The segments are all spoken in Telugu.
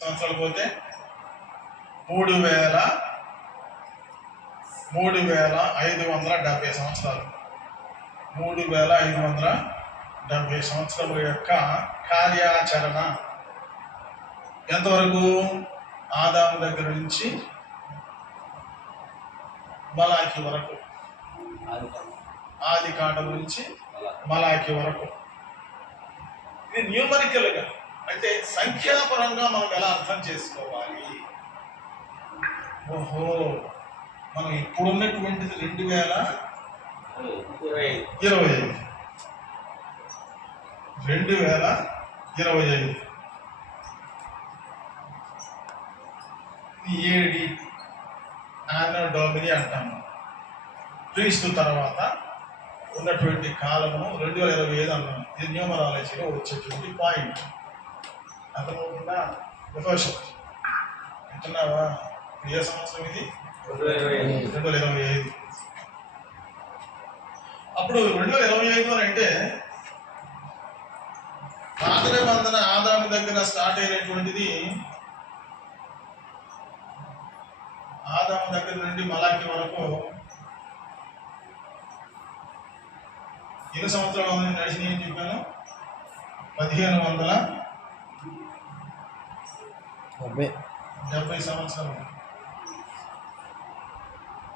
సంవత్సరాలు పోతే 3570 సంవత్సరాలు. 3570 సంవత్సరముల యొక్క కార్యాచరణ ఎంతవరకు? ఆదాము దగ్గర నుంచి మలాకి వరకు, ఆది కాండం నుంచి మలాకి వరకు. ఇది న్యూమరికల్గా అంటే సంఖ్యాపరంగా మనం ఎలా అర్థం చేసుకోవాలి? ఓహో, మనం ఇప్పుడున్నటువంటిది 2025. 2025 ఏడి యానో డోమిని అంటాము. క్రీస్తు తర్వాత ఉన్నటువంటి కాలము 2025 అన్నాము. ఇది న్యూమరాలజీలో వచ్చేటువంటి పాయింట్. అర్థమవుతుందా? వింటున్నావా? ఏ సంవత్సరం ఇది? 2025. అప్పుడు 2025 అని అంటే పాత నిబంధన ఆదాము దగ్గర స్టార్ట్ అయినటువంటిది, ఆదాము దగ్గర నుండి మలాకి వరకు ఎన్ని సంవత్సరాలు నడిచినాయి అని చెప్పాను? 1570 సంవత్సరాలు.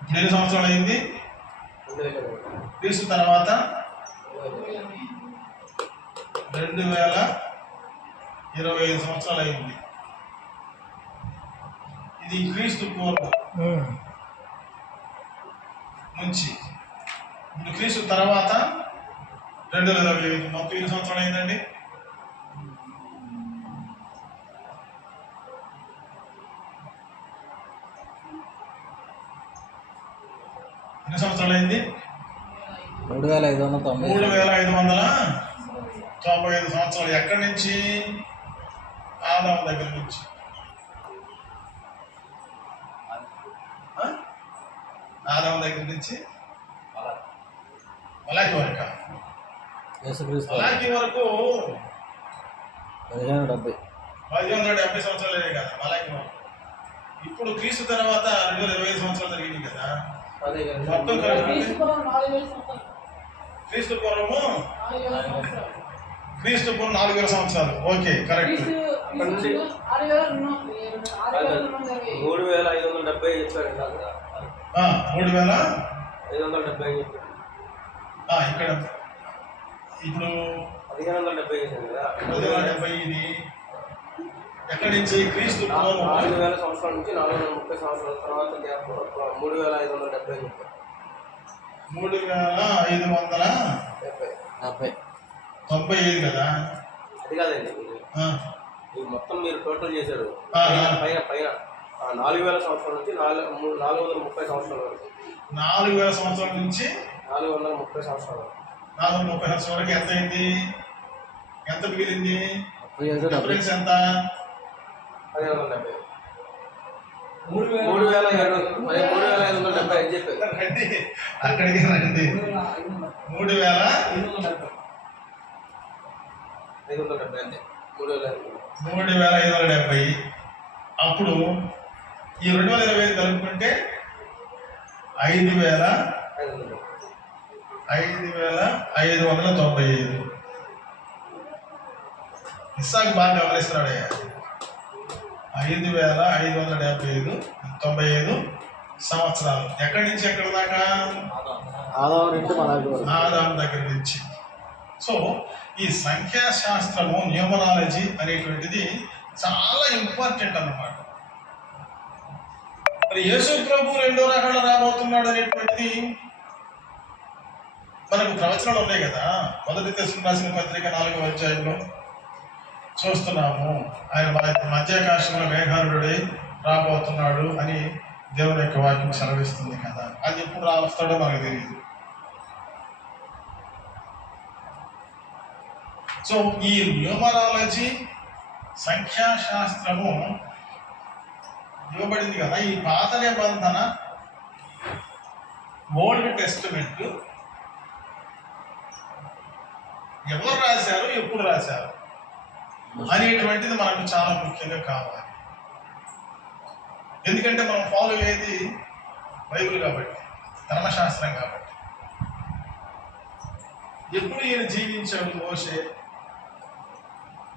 ఇప్పుడు ఎన్ని సంవత్సరాలు అయింది? క్రీస్తు తర్వాత 2025 సంవత్సరాలు అయింది. ఇది క్రీస్తు పూర్వం నుంచి. ఇప్పుడు క్రీస్తు తర్వాత 2025 మొత్తం ఎన్ని సంవత్సరాలు అయిందండి? ఎన్ని సంవత్సరాలు అయింది? 3595 సంవత్సరాలు. ఎక్కడి నుంచి? ఆదాము దగ్గర నుంచి. ఆదాము దగ్గర నుంచి మలాకి వరకు. మలాకి వరకు 1570 సంవత్సరాలే కదా మలాకి వరకు. ఇప్పుడు క్రీస్తు తర్వాత 2025 సంవత్సరాలు జరిగింది కదా మొత్తం. క్రీస్తు పూర్వము 4000 సంవత్సరాలు. Okay, correct. 3570 చెప్పారు కదా. 3570 ఇక్కడ ఇప్పుడు 1570 కదా. 1570 ఇది ఎక్కడి నుంచి? క్రీస్తు పూర్వం 4000 సంవత్సరాల నుంచి 430 సంవత్సరాల తర్వాత 3570 చెప్పారు. 3595 కదా. అది కాదండి, మొత్తం మీరు టోటల్ చేశారు. పైన 4000 సంవత్సరాల నుంచి 430 సంవత్సరాల వరకు. 4000 సంవత్సరాల నుంచి 430 సంవత్సరాల వరకు. 430 సంవత్సరాల వరకు ఎంత అయింది? ఎంత మిగిలింది? డిఫరెన్స్ ఎంత? 1570. 3570 అని చెప్పారు. అక్కడికి రండి. 3570 అంతే. 3570. అప్పుడు ఈ 2025 కలుపుకుంటే 5595. ఇస్సాకు బాగా గమనిస్తున్నాడయ్యా. 5575 సంవత్సరాలు. ఎక్కడి నుంచి ఎక్కడి దాకా? ఆదాము దగ్గర నుంచి. సో ఈ సంఖ్యాశాస్త్రము, న్యూమరాలజీ అనేటువంటిది చాలా ఇంపార్టెంట్ అన్నమాట. మరి యేసు ప్రభు 2వ రకాల రాబోతున్నాడు అనేటువంటిది మనకు ప్రవచనాలు ఉన్నాయి కదా. మొదటి దశకు రాసిన పత్రిక 4వ అధ్యాయంలో చూస్తున్నాము. ఆయన మధ్యాకాశంలో మేఘారుడై రాబోతున్నాడు అని దేవుని యొక్క వాక్యం సెలవిస్తుంది కదా. అది ఎప్పుడు వస్తాడో మనకు తెలియదు. సో ఈ న్యూమరాలజీ, సంఖ్యాశాస్త్రము ఇవ్వబడింది కదా. ఈ పాత నిబంధన, ఓల్డ్ టెస్టమెంట్ ఎవరు రాశారు, ఎప్పుడు రాశారు అనేటువంటిది మనకు చాలా ముఖ్యంగా కావాలి. ఎందుకంటే మనం ఫాలో అయ్యేది బైబిల్ కాబట్టి, ధర్మశాస్త్రం కాబట్టి. ఎప్పుడు ఈయన జీవించాడు?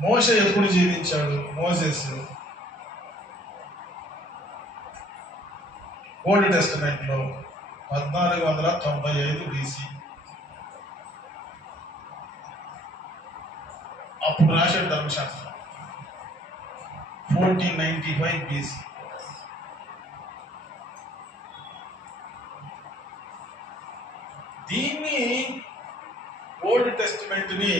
మోషే ఎప్పుడు జీవించాడు? మోసెస్ ఓల్డ్ టెస్టమెంట్ లో 1495 BC అప్పుడు రాశాడు ధర్మశాస్త్రం. 1495 BC. దీన్ని ఓల్డ్ టెస్టిమెంట్ ని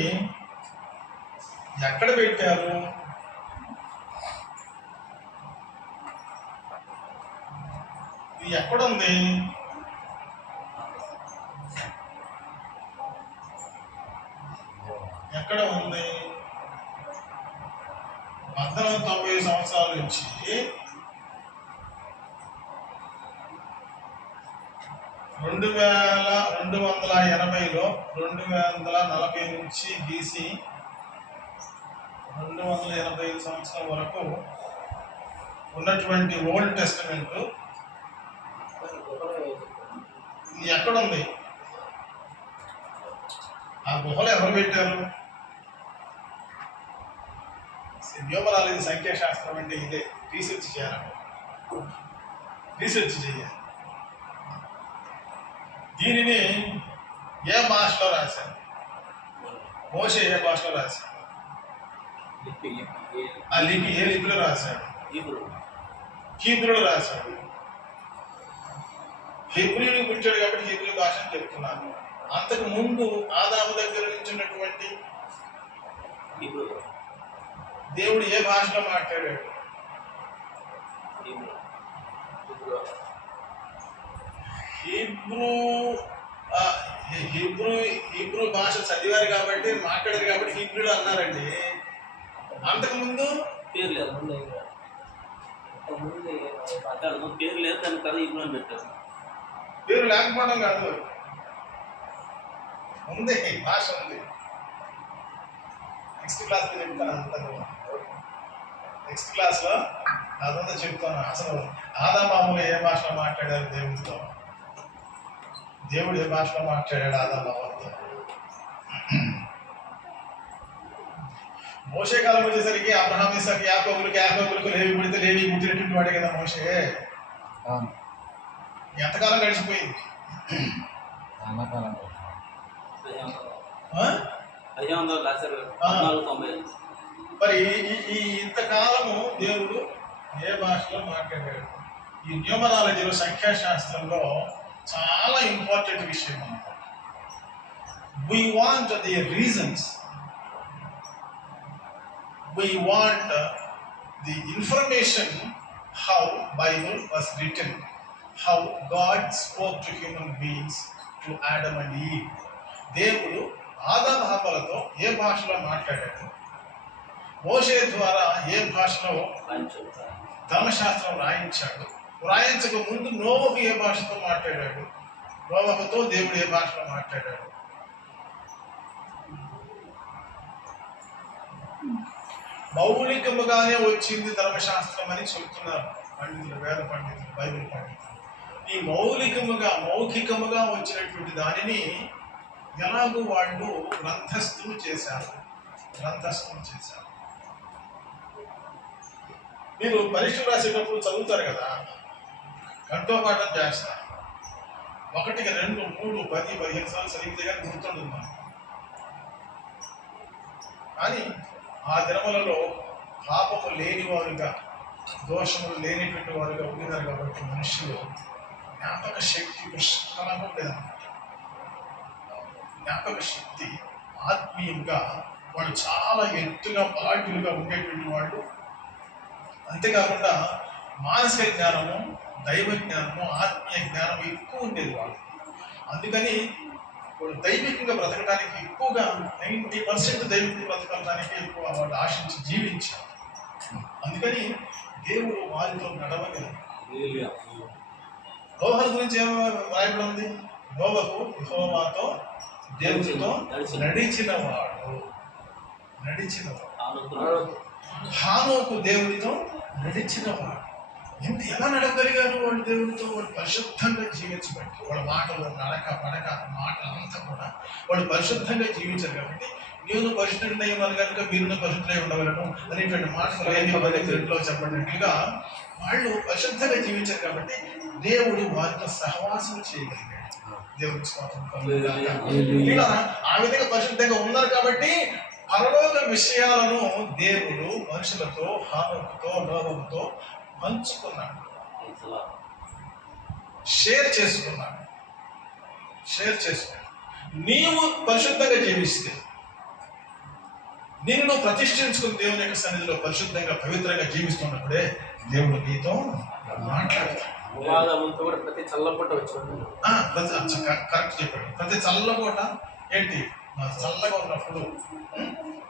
ఎక్కడ పెట్టారు? ఇది ఎక్కడుంది? ఎక్కడ ఉంది? 1490 సంవత్సరాల నుంచి 2280లో 240 నుంచి BC 285 సంవత్సరం వరకు ఉన్నటువంటి ఓల్డ్ టెస్టమెంట్ ఎక్కడుంది? ఆ గుహలు ఎవరు పెట్టారు? న్యూమరాలజీ, సంఖ్యాశాస్త్రం అంటే ఇదే. రీసెర్చ్ చేయాలి. దీనిని ఏ భాషలో రాశారు? మోషే ఏ భాషలో రాశాడు? ఆ లిపి ఏ లిపిలో రాశాడు? హీబ్రూలో రాశాడు. హీబ్రూని పుట్టాడు కాబట్టి హీబ్రూ భాషను చెప్తున్నాను. అంతకు ముందు ఆదాము దగ్గర నుంచి ఉన్నటువంటి దేవుడు ఏ భాషలో మాట్లాడాడు? హీబ్రూ భాష చదివారు కాబట్టి, మాట్లాడారు కాబట్టి హీబ్రూలో అన్నారండి. అంతకు ముందు పేరు లేదు. పేరు లేదు, దాని కదా హీబ్రూ అని పెట్టారు. పేరు లేకపోవడం కాదు, ఉంది, భాష ఉంది. నెక్స్ట్ క్లాస్లో చెప్తాను. నెక్స్ట్ క్లాస్లో అదంతా చెప్తాను. అసలు ఆదామాములు ఏ భాషలో మాట్లాడారు దేవుడితో? దేవుడు ఏ భాషలో మాట్లాడాడు ఆదామాములతో? మోషే కాలం వచ్చేసరికి అబ్రహాం, ఇస్సాకు, యాకోబులకు లేవి పుడితే లేవి పుట్టినటువంటి వాడే కదా మోషే. ఎంతకాలం గడిచిపోయింది? మరి ఈ ఇంతకాలము దేవుడు ఏ భాషలో మాట్లాడాడు? ఈ న్యూమరాలజీలో, సంఖ్యాశాస్త్రంలో చాలా ఇంపార్టెంట్ విషయం అన్నమాట. We want the reasons. We want the information how Bible was written, how God spoke to human beings, to Adam and Eve. దేవుడు ఆదాము హవ్వలతో ఏ భాషలో మాట్లాడాడు? మోషే ద్వారా ఏ భాషలో ధర్మశాస్త్రం రాయించాడు? రాయించక ముందు నోవహు ఏ భాషతో మాట్లాడాడు? నోవహుతో దేవుడు ఏ భాషలో మాట్లాడాడు? మౌలికముగానే వచ్చింది ధర్మశాస్త్రం అని చెబుతున్నారు పండితులు, వేద పండితులు, బైబిల్ పండితులు. ఈ మౌఖికముగా వచ్చినటువంటి దానిని ఎలాగూ వాళ్ళు గ్రంథస్థులు చేశారు. మీరు పరీక్షలు రాసేటప్పుడు చదువుతారు కదా, కంఠోపాఠం చేస్తారు. 1, 2, 3, 10, 15 సార్లు చదివితే కానీ గుర్తుంటుంది. కానీ ఆ దినములలో పాపము లేనివారుగా, దోషములు లేనిటువంటి వారుగా ఉండినారు కాబట్టి మనుషులు జ్ఞాపక శక్తి పుష్కలంగా ఉండేదన్నమాట. జ్ఞాపక శక్తి ఆత్మీయంగా వాళ్ళు చాలా ఎత్తుగా, బలాఢ్యులుగా ఉండేటువంటి వాళ్ళు. అంతేకాకుండా మానసిక జ్ఞానము, దైవ జ్ఞానము, ఆత్మీయ జ్ఞానం ఎక్కువ ఉండేది వాళ్ళు. అందుకని వాళ్ళు దైవికంగా బ్రతకడానికి ఎక్కువగా 90% దైవికంగా బ్రతకడానికి ఎక్కువ వాళ్ళు ఆశించి జీవించారు. అందుకని దేవుడు వారితో నడవగలరు. నోవహు గురించి ఏమో రాయబడి ఉంది? నోవహు యెహోవాతో, దేవుడితో నడిచినవాడు. హానోకు దేవుడితో నడిచినవాడు. ఎలా నడవగలిగారు వాళ్ళు దేవుడితో? వాళ్ళు పరిశుద్ధంగా జీవించబట్టి, వాళ్ళ మాటలు నడక పడక మాటలంతా కూడా వాళ్ళు పరిశుద్ధంగా జీవించారు కాబట్టి నేను పరిశుద్ధుడై ఉన్నాను కనుక మీరు పరిశుద్ధులై ఉండగలను అనేటువంటి మాటలు ఇంట్లో చెప్పినట్లుగా వాళ్ళు పరిశుద్ధంగా జీవించారు కాబట్టి దేవుడు వారితో సహవాసం చేయగలిగాడు. దేవుడికి స్తోత్రం కలుగును గాక. ఆ విధంగా పరిశుద్ధంగా ఉన్నారు కాబట్టి పరలోక విషయాలను దేవుడు మనుషులతో, హానోకుతో, నోహుతో పంచుకున్నాడు, షేర్ చేసుకున్నాడు. నీవు పరిశుద్ధంగా జీవిస్తే, నిన్ను నువ్వు ప్రతిష్ఠించుకుని దేవుని యొక్క సన్నిధిలో పరిశుద్ధంగా పవిత్రంగా జీవిస్తున్నప్పుడే దేవుడు నీతో మాట్లాడతాడు. ప్రతి చల్లపూట కరెక్ట్ చెప్పాడు. ప్రతి చల్లపూట ఏంటి, చల్లగా ఉన్నప్పుడు,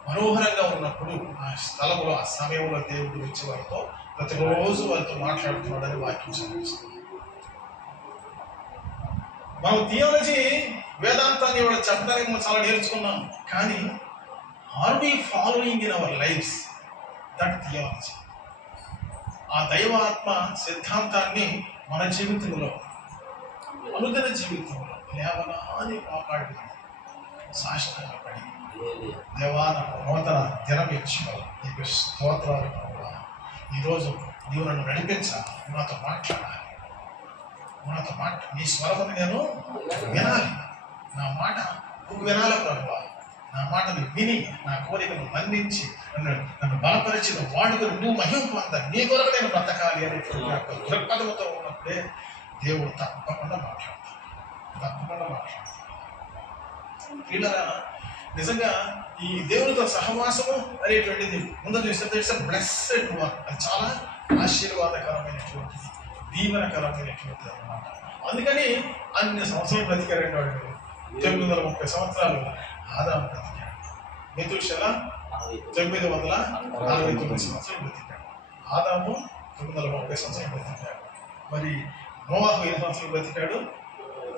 మనోహరంగా ఉన్నప్పుడు ఆ స్థలంలో, ఆ సమయంలో దేవుడు వచ్చి వారితో ప్రతిరోజు వారితో మాట్లాడుతున్నాడని వాక్యం చదివిస్తుంది. మనం థియాలజీ వేదాంతాన్ని ఇవాళ చెప్పడానికి మనం చాలా నేర్చుకున్నాం, కానీ are we following in our lives that theology? ఆ దైవాత్మ సిద్ధాంతాన్ని మన జీవితంలో, అనుదిన జీవితంలో లేవనాన్ని కాపాడి సాష్టాంగపడి, దేవా నాకు నూతన దినం ఇచ్చావు, నీకు స్తోత్రాలు ప్రభువా. ఈరోజు నీవు నన్ను నడిపించాలి, నాతో మాట్లాడాలి, నీ స్వరముని నేను వినాలి, నా మాట నువ్వు వినాలి ప్రభువా. నా మాటను విని నా కోరికను మన్నించి నన్ను బలపరిచిన వాడుకొని నువ్వు మహిమ పొందాలి, నీ కొరకు నేను బ్రతకాలి అనేటువంటి దృక్పథంతో ఉన్నప్పుడే దేవుడు తప్పకుండా మాట్లాడతాడు. వీళ్ళరా నిజంగా ఈ దేవునితో సహవాసము అనేటువంటిది ముందు చూస్తే బ్లెస్సెడ్ వన్, అది చాలా ఆశీర్వాదకరమైనటువంటిది, దీవెనకరమైనటువంటిది అన్నమాట. అందుకని అన్ని సంవత్సరాలు బ్రతికారండి వాడు. 930 సంవత్సరాలు ఆదాము బ్రతికాడు. మెతూషెల 949 సంవత్సరాలు బ్రతికాడు. ఆదాము 930 సంవత్సరాలు బ్రతికాడు. మరి నోవాహు 8 సంవత్సరాలు బ్రతికాడు,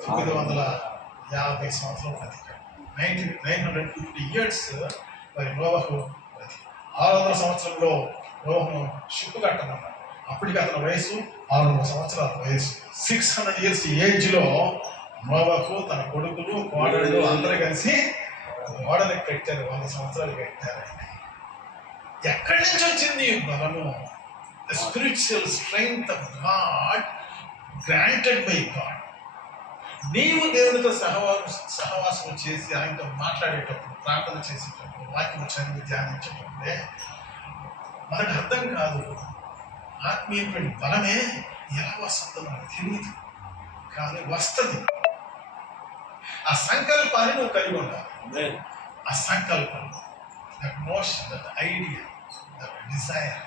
950 సంవత్సరాలు బ్రతికాడు. 950 years మరి నోవాహు బ్రతికాడు. 600 సంవత్సరంలో నోవాహును షిప్ కట్టమన్నాడు. అప్పటికి అతని వయసు 600 సంవత్సరాల వయసు. 600 years ఏజ్లో నోవాహు, తన కొడుకులు, కోడళ్ళు అందరూ కలిసి ఓడని కట్టారు. 100 సంవత్సరాలు కట్టారండి. ఎక్కడి నుంచి వచ్చింది బలము? The spiritual strength of God granted by God. నీవు దేవునితో సహవాసం చేసి ఆయనతో మాట్లాడేటప్పుడు, ప్రార్థన చేసేటప్పుడు, వాక్యం చదివి ధ్యానించేటప్పుడే మనకు అర్థం కాదు ఆత్మీయమైన బలమే ఎలా వస్తుందో మనకు తెలియదు, కానీ వస్తుంది. ఆ సంకల్పాన్ని నువ్వు కలిగి ఉండాలి. ఆ సంకల్పం, that notion, that idea, that desire,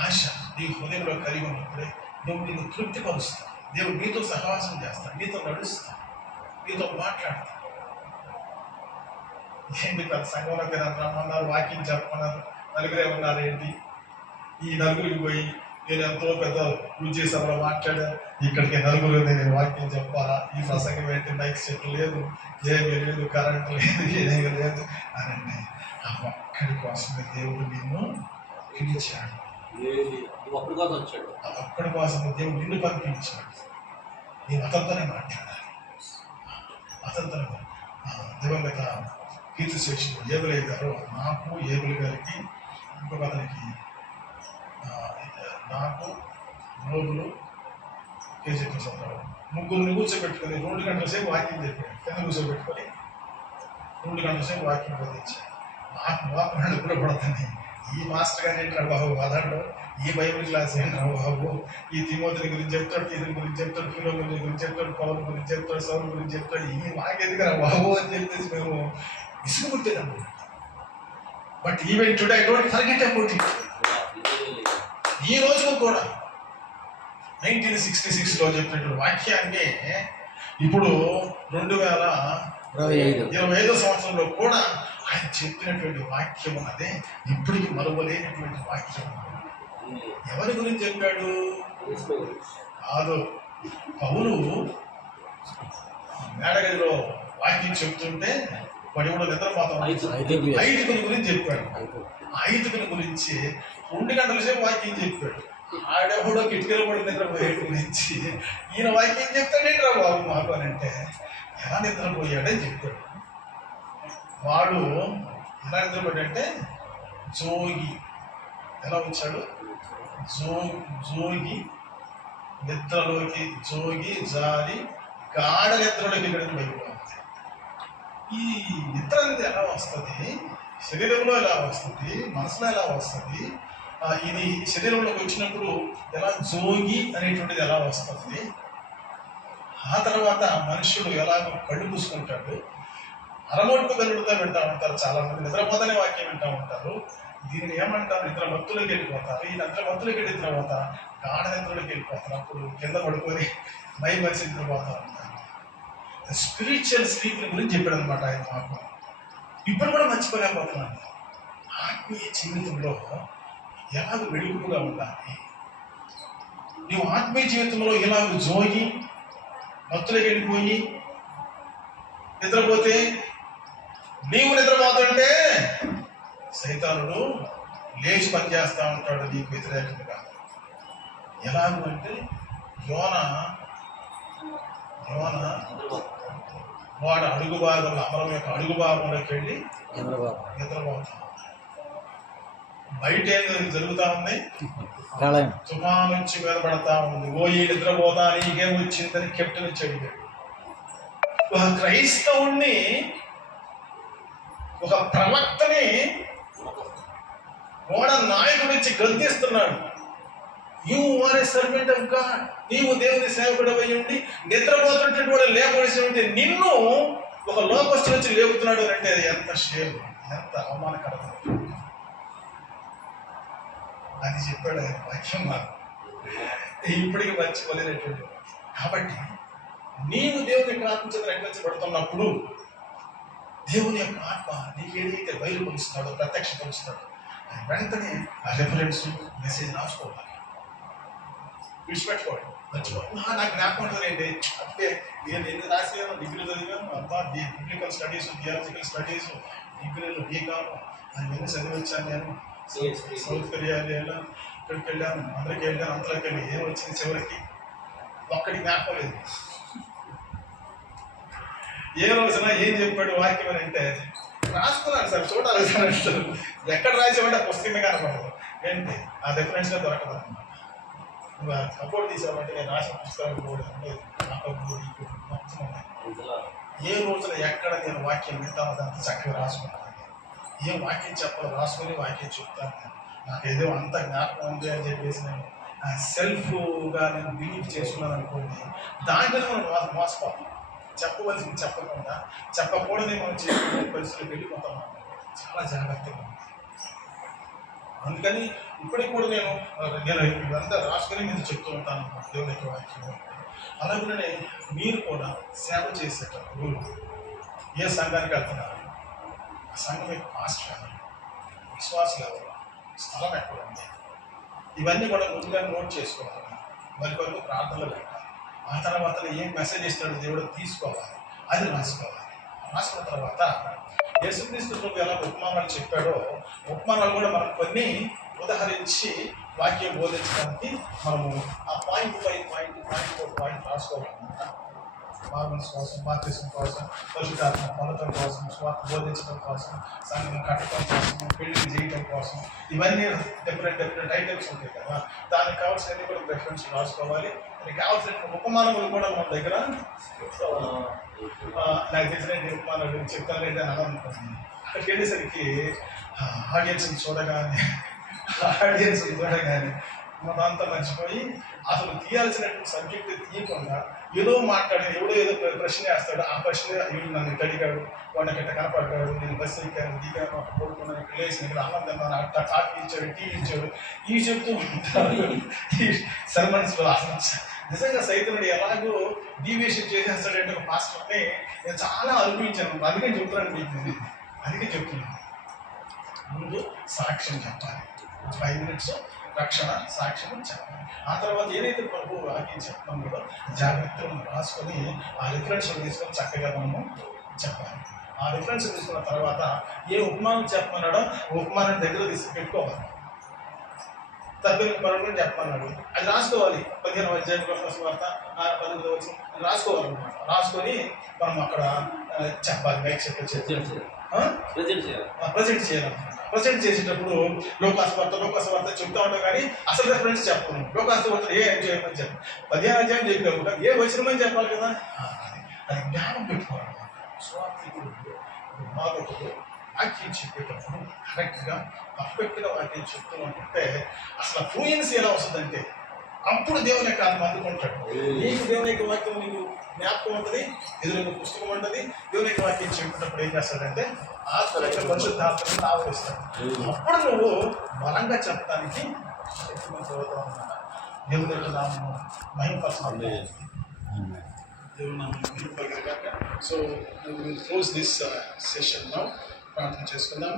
ఆశ నీ హృదయంలో కలిగి ఉన్నప్పుడే దేవుడు నిన్ను తృప్తిపరుస్తాడు. దేవుడు నీతో సహవాసం చేస్తాడు, నీతో నడుస్తాడు, నీతో మాట్లాడతాడు. ఏంటి పెద్ద సంఘంలోకి రమ్మన్నారు, వాకింగ్ చెప్పమన్నారు, నలుగురే ఉన్నారు ఏంటి? ఈ నలుగురికి పోయి నేను ఎంతో పెద్ద పూజ సభలో మాట్లాడాను, ఇక్కడికి నలుగురు నేను వాక్యం చెప్పాలా? ఈ ప్రసంగం ఏంటి? మైక్ సెట్ లేదు, ఏమీ లేదు, కరెంట్ లేదు, ఏమీ లేదు అని ఆ ఒక్కడి కోసమే దేవుడు నిన్ను పిలిచాడు. ఒక్కడి కోసం దేవుడు నిన్ను పంపించాడు. నేను అతనితోనే మాట్లాడాలి. అతనితోనే దివంగత కీర్తిశేషులు ఏబులయ్య గారు, నాకు ఏబుల్ గారికి, ఇంకొక అతనికి, నాకు నోబులు కేజీపీ చంద్రబాబు, ముగ్గురిని కూర్చోబెట్టుకొని 2 గంటల సేపు వాకింగ్ చెప్పాడు. కింద కూర్చోబెట్టుకొని 2 గంటల సేపు వాకింగ్ బోధించాడు. నాకు మోకాళ్ళు కూడా పడుతుంది. ఈ మాస్టర్ గారు ఏంటి బాబు అదండు, ఈ బైబిల్ క్లాస్ ఏంటి బాబు, ఈ తిమోతిని గురించి చెప్తాడు, తీతుని గురించి చెప్తాడు, ఫిలోమోని గురించి చెప్తాడు, పౌలు గురించి చెప్తాడు, సౌలు గురించి చెప్తాడు, ఈ మాకెందుకు రా బాబు అని చెప్పేసి మేము విసుగుపుట్టేదాము. But even today I don't forget about it. ఈ రోజు కూడా 1966లో చెప్పినటువంటి వాక్యాన్ని ఇప్పుడు 2025 సంవత్సరంలో కూడా ఆయన చెప్పినటువంటి వాక్యం అదే ఇప్పటికి మరువలేనటువంటి వాక్యం. ఎవరి గురించి చెప్పాడు? కాదు, పౌలు మేడగదిలో వాక్యం చెప్తుంటే వాడు ఎవడో నిద్రపోతాం ఐదుగురి గురించి చెప్పాడు. ఐదుగురి గురించి 2 గంటల సేపు వాక్యం చెప్పాడు. ఆడెవడో కిటికీలో పడి నిద్రపోయాడు గురించి ఈయన వాక్యం చెప్తాడేంట్రా బాబు మాకు అని అంటే ఎలా నిద్రపోయాడని చెప్పాడు. వాడు ఎలా నిద్రపోయాడంటే జోగి ఎలా వచ్చాడు, జోగి నిద్రలోకి జోగి జారి గాఢ నిద్రలోకి వెళ్ళడం అయిపోతుంది. ఈ నిద్ర అనేది ఎలా వస్తుంది, శరీరంలో ఎలా వస్తుంది, మనసులో ఎలా వస్తుంది, ఇది శరీరంలోకి వచ్చినప్పుడు ఎలా జోగి అనేటువంటిది ఎలా వస్తుంది, ఆ తర్వాత మనుషుడు ఎలాగో కళ్ళు పూసుకుంటాడు, అరమొట్టు కలుడుతో వింటా ఉంటారు చాలామంది, నిద్రపోతనే వాక్యం వింటూ ఉంటారు. దీనిని ఏమంటారు, నిద్ర మత్తులోకి వెళ్ళిపోతారు. ఈ నిద్ర మత్తులోకి వెళ్ళిన తర్వాత గాఢ నిద్రలోకి వెళ్ళిపోతారు. అప్పుడు కింద పడుకొని మరిచి నిద్రపోతూ ఉంటారు. స్పిరిచువల్ స్లీప్ గురించి చెప్పాడు అనమాట ఆయన మాకు. ఇప్పుడు కూడా మర్చిపోలేకపోతున్నాను. ఆత్మీయ జీవితంలో ఎలాగ వెలుగుగా ఉండాలి, నువ్వు ఆత్మీయ జీవితంలో ఎలాగ జోగి మత్తులోకి వెళ్ళిపోయి నిద్రపోతే, నీవు నిద్రపోతుంటే సైతానుడు లేచి పనిచేస్తూ ఉంటాడు నీకు వ్యతిరేకంగా. ఎలాగూ అంటే యోన వాడు అడుగు భాగంలో అమరం యొక్క అడుగు భాగంలోకి వెళ్ళి నిద్రపోతాం. బయట ఏం జరుగుతా ఉంది, తుఫాను నుంచి మీద పడతా ఉంది. ఓ ఈ నిద్రపోతా నీకేం వచ్చిందని కెప్టెన్ వచ్చి అడిగాడు. ఒక క్రైస్తవుణ్ణి, ఒక ప్రవక్తని ఓడ నాయకుడి నుంచి గద్దిస్తున్నాడు. You are a servant of God, నీవు దేవుని సేవకుడు అయి ఉండి నిద్రపోతుంటే కూడా లేపవలసి నిన్ను ఒక లోకస్తుడు వచ్చి లేపుతున్నాడు అంటే అది ఎంత షేమ్, ఎంత అవమానకరం అని చెప్పాడు ఆయన వాక్యం. నాకు ఇప్పటికీ మర్చిపోలేనటువంటి. కాబట్టి నీవు దేవుని యొక్క ఆత్మ చేత రక్షించబడుతున్నప్పుడు దేవుని యొక్క ఆత్మ నీకు ఏదైతే బయలుపరుస్తున్నాడో, ప్రత్యక్షపరుస్తున్నాడో, వెంటనే ఆ రెఫరెన్స్ మెసేజ్ రాసుకోవాలి, విడిచిపెట్టుకోవాలి, మర్చిపోవాలి. నాకు జ్ఞాపకం ఉంటుంది ఏంటి అంటే నేను ఎన్ని రాసాను, డిగ్రీ చదివాను, అంతా బిబ్లికల్ స్టడీస్, థియాలజికల్ స్టడీస్, డిగ్రీలు బీకామ్ అన్నీ చదివి వచ్చాను. నేను సౌత్ కొరియా వెళ్ళాను, ఇక్కడికి వెళ్ళాను, అందరికి వెళ్ళాను, అంతలోకి వెళ్ళి ఏం వచ్చింది చివరికి ఒక్కడి జ్ఞాపకం లేదు. ఏ రోజున ఏం చెప్పాడు వాక్యం అని అంటే రాసుకున్నాను సార్, చూడాలి సార్ అంటారు. ఎక్కడ రాసేవాడు ఆ పుస్తకమే కనపడదు ఏంటి, ఆ రెఫరెన్స్లో దొరకదు అనమాట. నువ్వు సపోర్ట్ తీసావంటే నేను రాసిన పుస్తకాలు కూడా మొత్తం ఉన్నాయి. ఏ రోజున ఎక్కడ నేను వాక్యం వింటాను అదంతా చక్కగా రాసుకున్నాను. ఏం వాక్యం చెప్పాలో రాసుకొని వాక్యం చెప్తాను. నాకు ఏదో అంత జ్ఞాపకం ఉంది అని చెప్పేసి నేను సెల్ఫ్గా నేను బిలీవ్ చేసుకున్నాను అనుకోండి, దాంట్లో మనం మోసపోతాం. చెప్పవలసింది చెప్పకుండా, చెప్పకూడదని మనం చేసుకునే పరిస్థితులకు వెళ్ళిపోతాం. చాలా జాగ్రత్తగా ఉంది. అందుకని ఇప్పటికి కూడా నేను ఇదంతా రాసుకొని నేను చెప్తూ ఉంటాను అన్నమాట దేవుని యొక్క వాక్యం. అలాగే మీరు కూడా సేవ చేసేటప్పుడు ఏ సంఘానికి వెళ్తున్నారు, ఆ సంఘం యొక్క పాస్టర్ ఎవరు, విశ్వాసులు ఎవరు, స్థలం ఎక్కడ ఉంది, ఇవన్నీ కూడా ముందుగా నోట్ చేసుకోవాలి. మరికొరకు ప్రార్థనలు పెట్టాలి. ఆ తర్వాత ఏం మెసేజ్ ఇస్తాడో దేవుడు తీసుకోవాలి, అది రాసుకోవాలి. రాసుకున్న తర్వాత యేసుక్రీస్తు ప్రభు ఎలా ఉపమానాలు చెప్పాడో, ఉపమానాలు కూడా మనం కొన్ని ఉదాహరించి వాక్యం బోధించడానికి మనము ఆ పాయింట్ రాసుకోవాలన్నమాట. మార్మన్స్ కోసం, బాప్తిసం కోసం, పరిశుద్ధాత్మ పొందడం కోసం, స్వార్థ బోధించడం కోసం, సంఘం కట్టడం కోసం, పెళ్లి చేయడం కోసం, ఇవన్నీ డిఫరెంట్ ఐటమ్స్ ఉంటాయి కదా. దానికి కావాల్సినవి కూడా ప్రిఫరెన్స్ రాసుకోవాలి. దానికి కావాల్సిన ఉపమానములు కూడా మన దగ్గర నాకు తెలిసిన ఉపమానాలు చెప్తానంటే అని అనుకుంటుంది. అక్కడికి వెళ్ళేసరికి ఆడియన్స్ని చూడగానే మనంతా మర్చిపోయి అసలు తీయాల్సినటువంటి సబ్జెక్ట్ తీయకుండా ఏదో మాట్లాడి ఏదో ప్రశ్న వేస్తాడు. ఆ ప్రశ్న వీడు నన్ను ఇక్కడ అడిగాడు, వాడిని ఇక్కడ కనపడ్డాడు, నేను బస్సు ఎక్కాను, దిగాను, అక్కడ పడుకున్నాను, ఇక్కడ లేచిన, ఇక్కడ అన్నం తిన్నాను, అట్లా కాఫీ ఇచ్చాడు, టీ ఇచ్చాడు, ఇవి చెప్తూ ఉంటారు ఈ సర్మన్స్లో. అసలు నిజంగా సైతనుడు ఎలాగో డీవియేషన్ చేసేస్తాడంటే ఒక పాస్టర్ని నేను చాలా అనుభవించాను. అందుకని చెప్తున్నాను మీకు, అందుకే చెప్తున్నాను. ముందు సాక్ష్యం చెప్పాలి, 5 minutes రక్షణ సాక్ష్యం చెప్పాలి. ఆ తర్వాత ఏదైతే ప్రభు వాక్యం చెప్తాం కూడా జాగ్రత్తగా రాసుకొని ఆ రిఫరెన్స్ తీసుకొని చక్కగా మనము చెప్పాలి. ఆ రిఫరెన్స్ తీసుకున్న తర్వాత ఏ ఉపమానం చెప్పమన్నాడో ఉపమానం దగ్గర తీసి పెట్టుకోవాలి. తప్పిన పనులు చెప్పమన్నాడు. అది రాసుకోవాలి. 15వ అధ్యాయం లోకాసు వార్త 18వ వచనం రాసుకోవాలన్నమాట. రాసుకొని మనం అక్కడ చెప్పాలి. మైక్ చెప్పి ప్రజెంట్ చేయాలన్నమాట. ప్రజెంట్ చేసేటప్పుడు లోకాసు వార్త చెప్తా ఉంటాం కానీ అసలు రెఫరెన్స్ చెప్పను. లోకాసు వార్త ఏ అధ్యాయం అని చెప్పి 15వ అధ్యాయం చెప్పినప్పుడు ఏ వచనమని చెప్పాలి కదా. అది జ్ఞానం పెట్టుకోవాలన్నమాట. స్వార్థికుడు మాదకుడు వాక్యం చెప్పేటప్పుడు కరెక్ట్గా పర్ఫెక్ట్గా వాక్యం చెప్తూ ఉంటే అసలు ఫ్లూయెన్సీ ఎలా వస్తుందంటే అప్పుడు దేవుని యొక్క ఆత్మ అందుకుంటాడు. నీకు దేవుని యొక్క వాక్యం నీకు జ్ఞాపకం ఉంటుంది, ఎదురు పుస్తకం ఉంటుంది. దేవుని యొక్క వాక్యం చెప్పేటప్పుడు ఏం చేస్తాడంటే ఆత్మ యొక్క పరిశుద్ధాత్మని ఆవరిస్తాడు. అప్పుడు నువ్వు బలంగా చెప్పడానికి శక్తివంతులవుతావు అన్నమాట. దేవుని యొక్క నామము మహిమపరచాలి. దేవుని నామము మహిమపరచాలి. So close this session now. ప్రార్థన చేసుకుందాం.